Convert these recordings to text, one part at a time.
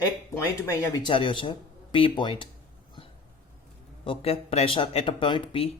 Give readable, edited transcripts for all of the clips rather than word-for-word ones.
એક પોઈન્ટ મેં અહીંયા વિચાર્યો છે, P point. Okay, pressure at a point P.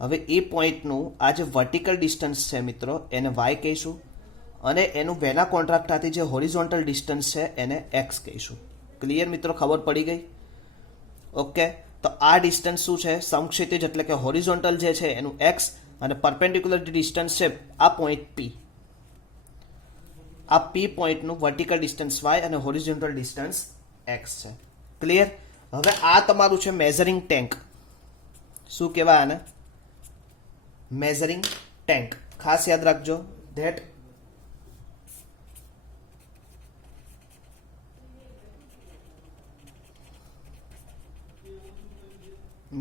હવે એ પોઈન્ટનું આ જે વર્ટિકલ ડિસ્ટન્સ છે મિત્રો એને વાય કહીશું, અને એનું વેના કોન્ટ્રાક્ટાથી જે હોરિઝોન્ટલ ડિસ્ટન્સ છે એને એક્સ કહીશું. ક્લિયર મિત્રો, ખબર પડી ગઈ? ઓકે, તો આ ડિસ્ટન્સ શું છે? સમક્ષિતિજ એટલે કે હોરિઝોન્ટલ જે છે એનું એક્સ, અને પરપેન્ડિક્યુલર ડિસ્ટન્સ છે આ પોઈન્ટ પી. આ પી પોઈન્ટનું વર્ટિકલ ડિસ્ટન્સ વાય અને હોરિઝોન્ટલ ડિસ્ટન્સ એક્સ છે. ક્લિયર? હવે આ તમારું છે મેઝરિંગ ટેન્ક. શું કહેવાય આને? Measuring tank. ખાસ યાદ રાખજો ધેટ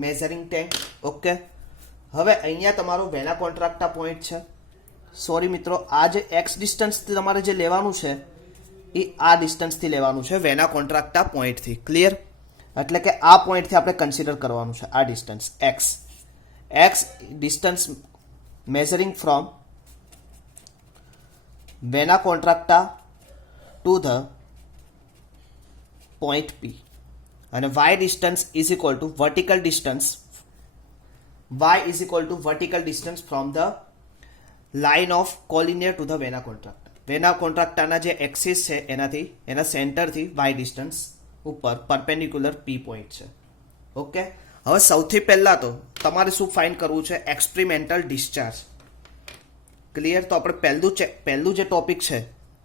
મેઝરિંગ ટેન્ક. ઓકે, હવે અહીંયા તમારો વેના કોન્ટ્રાક્ટા પોઈન્ટ છે. સોરી મિત્રો, આ જે એક્સ ડિસ્ટન્સથી તમારે જે લેવાનું છે એ આ ડિસ્ટન્સથી લેવાનું છે વેના કોન્ટ્રાક્ટા પોઈન્ટથી. ક્લિયર? એટલે કે આ પોઈન્ટથી આપણે કન્સિડર કરવાનું છે આ distance x. X distance measuring from vena contracta to the point P, and y distance is equal to vertical distance. Y is equal to vertical distance from the line of collinear to the vena contracta. Vena contracta ના જે axis છે એનાથી એના સેન્ટરથી y distance ઉપર perpendicular P point છે. Okay, હવે સૌથી પહેલા તો તમારે શું ફાઇન્ડ કરવું છે? Experimental discharge. ક્લિયર? તો આપણે પહેલું જે ટોપિક છે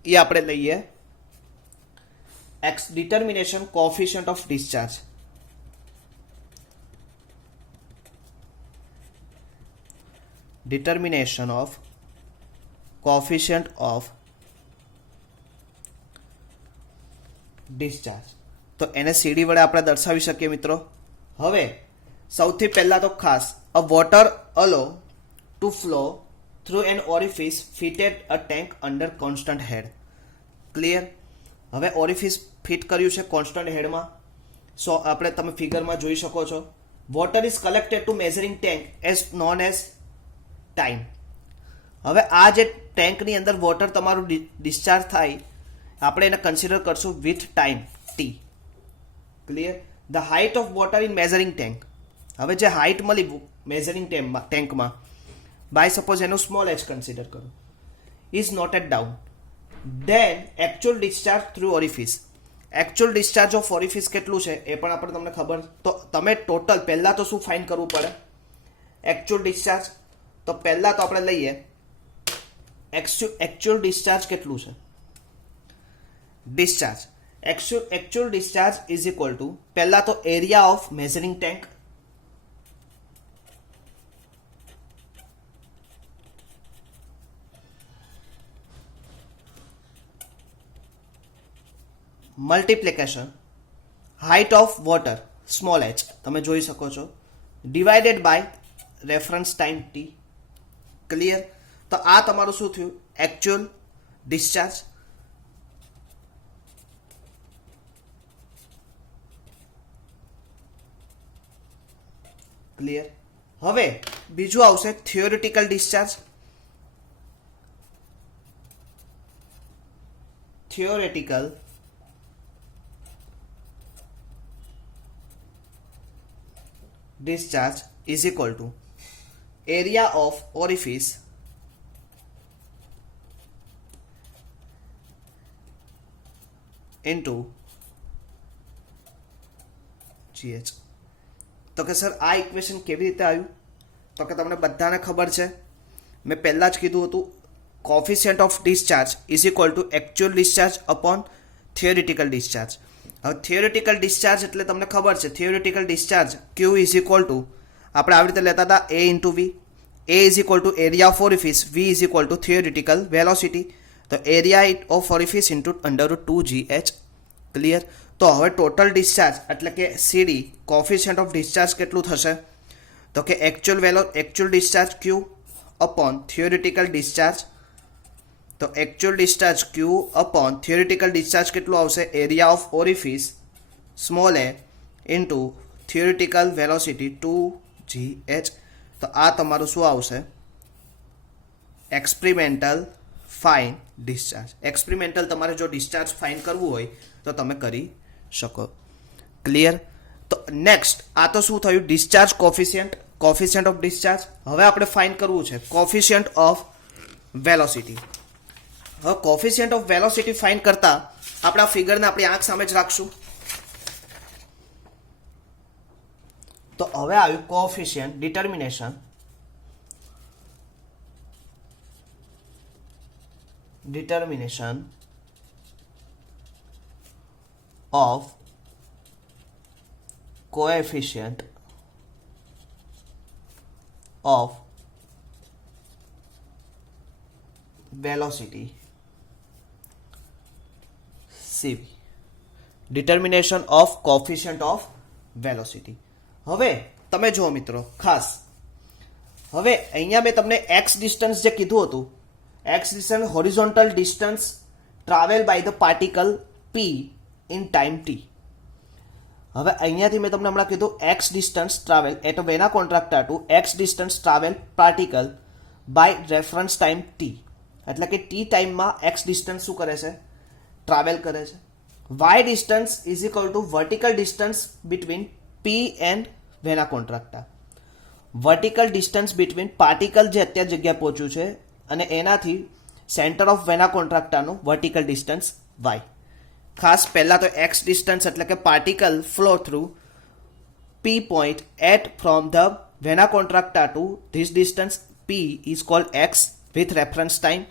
એ આપણે લઈએ determination coefficient of discharge. Determination of coefficient of discharge. તો એને સીડી વડે આપણે દર્શાવી શકીએ મિત્રો. હવે સૌથી પહેલા તો ખાસ a water allow to flow through an orifice fitted a tank under constant head. Clear? હવે ઓરિફિસ ફિટ કર્યું છે કોન્સ્ટન્ટ હેડમાં. સો આપણે તમે ફિગરમાં જોઈ શકો છો. Water is collected to measuring tank as known as time. હવે આ જે ટેન્કની અંદર વોટર તમારું ડિસ્ચાર્જ થાય આપણે એને કન્સિડર કરશું with time T. Clear? The height of water in measuring tank. હવે જે હાઇટ મળી મેઝરિંગ ટેન્કમાં બાય સપોઝ એનો સ્મોલ એચ કન્સિડર કરો, is noted down. Then actual discharge through orifice. Actual discharge of orifice કેટલું છે એ પણ આપણે તમને ખબર. તો તમે ટોટલ પહેલાં તો શું ફાઇન્ડ કરવું પડે? Actual discharge. તો પહેલાં તો આપણે લઈએ એકચ્યુઅલ ડિસ્ચાર્જ કેટલું છે? Discharge actual discharge is equal to પહેલા તો area of measuring tank multiplication height of water small H તમે જોઈ શકો છો divided by reference time T. Clear? તો આ તમારું શું થયું? Actual discharge. ક્લિયર? હવે બીજું આવશે theoretical discharge. Theoretical discharge is equal to area of orifice into GH. તો કે સર આ ઇક્વેશન કેવી રીતે આવ્યું? તો કે તમને બધાને ખબર છે, મેં પહેલાં જ કીધું હતું coefficient of discharge is equal to actual discharge upon theoretical discharge. હવે થિયોરિટિકલ ડિસ્ચાર્જ એટલે તમને ખબર છે theoretical discharge Q is equal to આપણે આવી રીતે લેતા હતા A into V. A is equal to area of orifice, V is equal to theoretical velocity. તો area of orifice into √2GH. Clear? તો હવે ટોટલ ડિસ્ચાર્જ એટલે કે સીડી કોફિશિયન્ટ ઓફ ડિસ્ચાર્જ કેટલું થશે? તો કે actual discharge Q upon theoretical discharge. તો actual discharge Q upon theoretical discharge કેટલું આવશે? Area of orifice small A into theoretical velocity 2GH. તો આ તમારું શું આવશે? Experimental fine discharge. એક્સપેરિમેન્ટલ તમારે જો ડિસ્ચાર્જ ફાઇન કરવું હોય તો તમે કરી શકો. ક્લિયર? તો નેક્સ્ટ આ તો શું થયું? Discharge coefficient, coefficient of discharge. હવે આપણે ફાઇન્ડ કરવું છે કોફિશિયન્ટ ઓફ વેલોસિટી. હવે કોફિશિયન્ટ ઓફ વેલોસિટી ફાઇન્ડ કરતા આપણા ફિગરને આપણી આંખ સામે જ રાખશું. તો હવે આવ્યું coefficient determination of coefficient of velocity CV. Determination of coefficient of velocity. હવે તમે જુઓ મિત્રો ખાસ, હવે અહીંયા મેં તમને x ડિસ્ટન્સ જે કીધું હતું, x distance horizontal distance travel by the particle p in time t. હવે અહીંયાથી મેં તમને હમણાં કીધું x distance travel at a Vena contractor to x distance travel particle by reference time t. એટલે કે t ટાઈમમાં x ડિસ્ટન્સ શું કરે છે? ટ્રાવેલ કરે છે. y distance is equal to vertical distance between p and Vena contractor. Vertical distance between particle જે અત્યારે જગ્યા પહોંચ્યું છે અને એનાથી સેન્ટર ઓફ વેના કોન્ટ્રાક્ટાનું વર્ટિકલ ડિસ્ટન્સ y. ખાસ પહેલા તો x ડિસ્ટન્સ એટલે કે particle flow through p point at from the Vena contracta to this distance p is called x with reference time,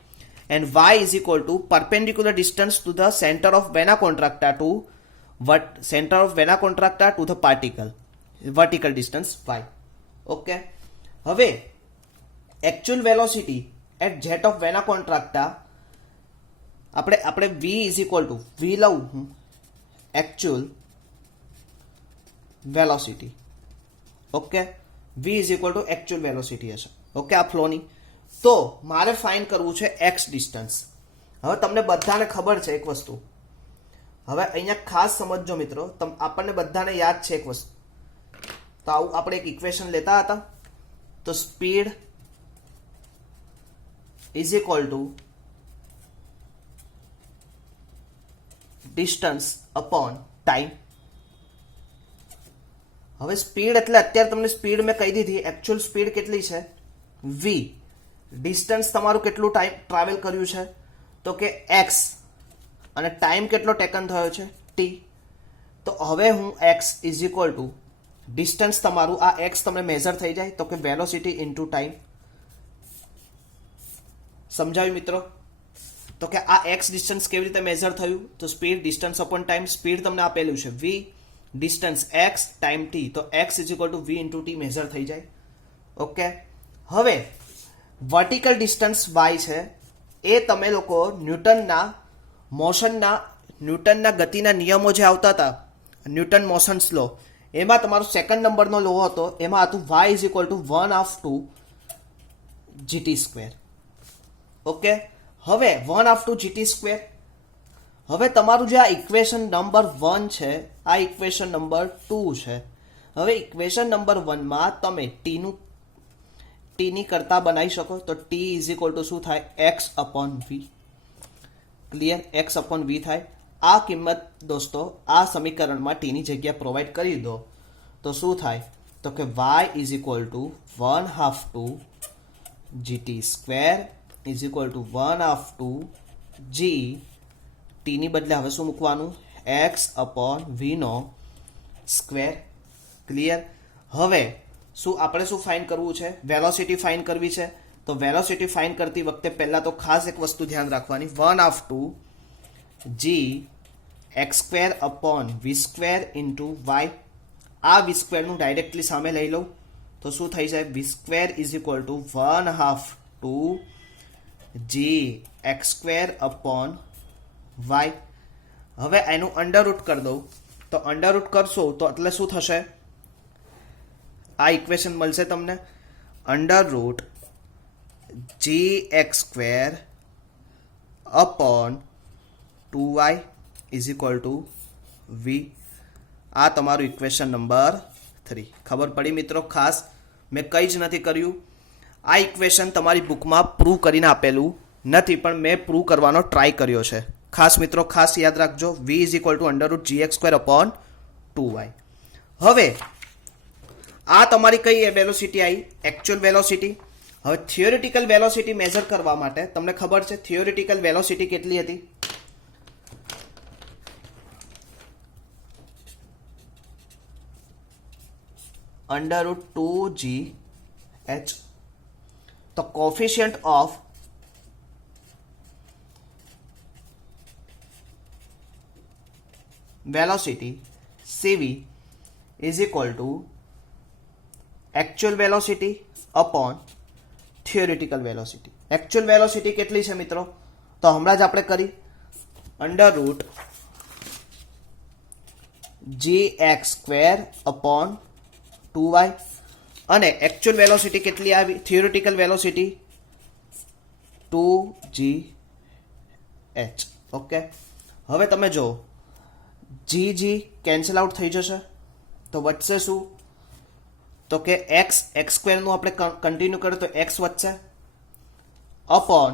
and y is equal to perpendicular distance to the center of vena contracta to the particle, vertical distance y. Okay. હવે actual velocity at jet of vena contracta આપણે v is equal to v લઉં હું actual velocity. Okay, v is equal to actual velocity હશે. Okay, આ ફ્લોની. તો મારે find કરવું છે x ડિસ્ટન્સ. હવે તમને બધાને ખબર છે એક વસ્તુ, હવે અહીંયા ખાસ સમજજો મિત્રો, આપણને બધાને યાદ છે એક વસ્તુ. તો આવું આપણે એક ઇક્વેશન લેતા હતા, તો speed is equal two distance upon time. હવે સ્પીડ એટલે અત્યારે તમને સ્પીડ મેં કહી દીધી, એકચ્યુઅલ સ્પીડ કેટલી છે v. ડિસ્ટન્સ તમારું કેટલું ટાઈમ ટ્રાવેલ કર્યું છે તો કે x, અને ટાઈમ કેટલો ટેકન થયો છે t. તો હવે હું x is equal two distance, તમારું આ x તમને મેઝર થઈ જાય તો કે વેલોસિટી ઇન્ટુ ટાઈમ. સમજાવ્યું મિત્રો? તો કે આ x ડિસ્ટન્સ કેવી રીતે મેઝર થયું? તો speed distance upon time. Speed તમને આપેલું છે v, distance x, time t. તો x is equal two v into T measure થઈ જાય. ઓકે, હવે વર્ટિકલ ડિસ્ટન્સ y છે એ તમે લોકો ન્યૂટનના ગતિના નિયમો જે આવતા હતા, ન્યૂટન મોશન્સ લો, એમાં તમારો સેકન્ડ નંબરનો લો હતો, એમાં હતું y is equal two 1/2 gt square. Okay, હવે 1/2 gt સ્ક્વેર. હવે તમારું જે આ ઇક્વેશન નંબર 1 છે, આ ઇક્વેશન નંબર 2 છે. હવે ઇક્વેશન નંબર 1 માં તમે ટીની કરતા બનાવી શકો, તો t ઇઝ ઇક્વલ ટુ શું થાય? x upon v. Clear? x upon v થાય. આ કિંમત દોસ્તો આ સમીકરણમાં ટીની જગ્યા પ્રોવાઈડ કરી દો તો શું થાય? તો કે y is equal two 1/2 gt square is equal two 1/2 g. ટીની બદલે હવે શું મૂકવાનું? x અપોન v નો સ્ક્વેર. ક્લિયર? હવે આપણે શું ફાઇન્ડ કરવું છે? વેલોસિટી ફાઇન્ડ કરવી છે. તો વેલોસિટી ફાઇન્ડ કરતી વખતે પહેલા તો ખાસ એક વસ્તુ ધ્યાન રાખવાની, 1/2 g x square upon v square into y. આ v સ્ક્વેરનું ડાયરેક્ટલી સામે લઈ લઉં તો શું થઈ જાય? v square is equal two 1/2 g x square upon y. હવે એનું અંડરરૂટ કરી દઉં, તો અંડરરૂટ કરશો તો એટલે શું થશે? આ ઇક્વેશન મળશે તમને, underroot G X square upon 2y is equal to V. આ તમારું ઇક્વેશન નંબર 3. ખબર પડી મિત્રો? ખાસ મેં કંઈ જ નથી કર્યું. આ ઇક્વેશન તમારી બુકમાં પ્રૂવ કરીને આપેલું નથી, પણ મેં પ્રૂવ કરવાનો ટ્રાય કર્યો છે. ખાસ મિત્રો ખાસ યાદ રાખજો, v is equal two √gx² upon 2y. હવે આ તમારી કઈ વેલોસિટી આવી? Actual velocity. હવે થિયોરિટિકલ વેલોસિટી મેઝર કરવા માટે તમને ખબર છે થિયોરિટિકલ વેલોસિટી કેટલી હતી? √2gh. તો coefficient of velocity cv is equal to actual velocity upon theoretical velocity. actual velocity કેટલી છે મિત્રો? તો હમણાં જ આપણે કરી √gx² upon 2y. અને actual velocity કેટલી આવી? theoretical velocity 2gh. ઓકે, હવે તમે જો g કેન્સલ આઉટ થઈ જશે તો વધશે શું? તો કે x² નું આપણે કન્ટિન્યુ કરીએ તો x વધશે અપોન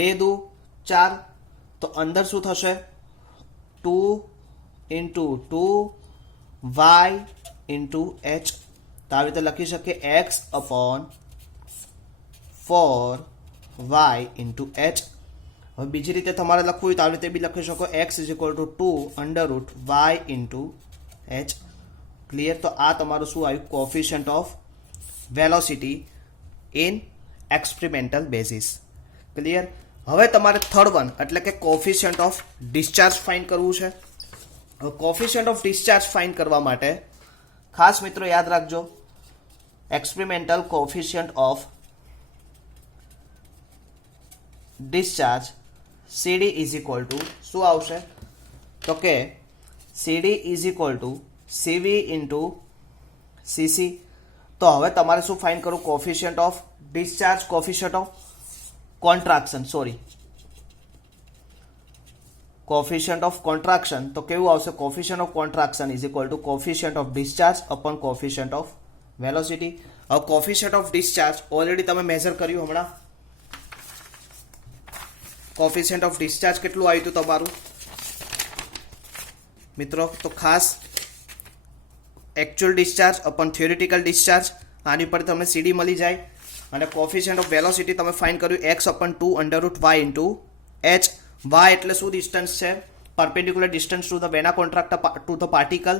2 દુ 4. તો અંદર શું થશે? 2 × 2 y × h. તો આવી રીતે લખી શકીએ x અપોન 4 y × h. હવે બીજી રીતે તમારે લખવું હોય તો આવી રીતે બી લખી શકો x is equal two 2 √y × h. Clear? તો આ તમારું શું આવ્યું? Coefficient of velocity in experimental basis. Clear? હવે તમારે થર્ડ વન એટલે કે કોફિશિયન્ટ ઓફ ડિસ્ચાર્જ ફાઇન્ડ કરવું છે. હવે કોફિશિયન્ટ ઓફ ડિસ્ચાર્જ ફાઇન્ડ કરવા માટે ખાસ મિત્રો યાદ રાખજો experimental coefficient of discharge CD is equal two શું આવશે? તો કે CD is equal two CV × CC. તો હવે તમારે શું ફાઇન્ડ કરવું? Coefficient of discharge, coefficient of contraction, coefficient of contraction. તો કેવું આવશે? Coefficient of contraction is equal two coefficient of discharge upon coefficient of velocity. હવે કોફિશિયન્ટ ઓફ ડિસ્ચાર્જ ઓલરેડી તમે મેઝર કર્યું હમણાં. કોફિશિયન્ટ ઓફ ડિસ્ચાર્જ કેટલું આવ્યું હતું તમારું મિત્રો? તો ખાસ actual discharge upon theoretical discharge, આની પર તમને સીડી મળી જાય. અને કોફિશિયન્ટ ઓફ વેલોસિટી તમે ફાઇન્ડ કર્યું x અપોન 2 √y × h. y એટલે શું? ડિસ્ટન્સ છે, perpendicular distance to the Vena contractor to the particle.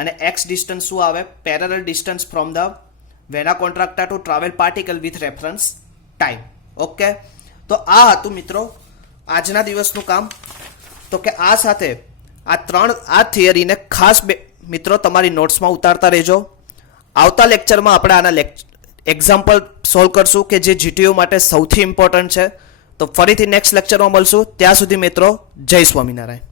અને x ડિસ્ટન્સ શું આવે? Parallel distance from the Vena contractor to travel particle with reference time. Okay, તો આ હતું મિત્રો આજના દિવસનું કામ. તો કે આ સાથે આ થિયરીને ખાસ મિત્રો તમારી નોટ્સમાં ઉતારતા રહેજો. આવતા લેક્ચરમાં આપણે આના એક્ઝામ્પલ સોલ્વ કરશું કે જે GTO માટે સૌથી ઇમ્પોર્ટન્ટ છે. તો ફરીથી નેક્સ્ટ લેક્ચરમાં મળશું. ત્યાં સુધી મિત્રો જય સ્વામિનારાયણ.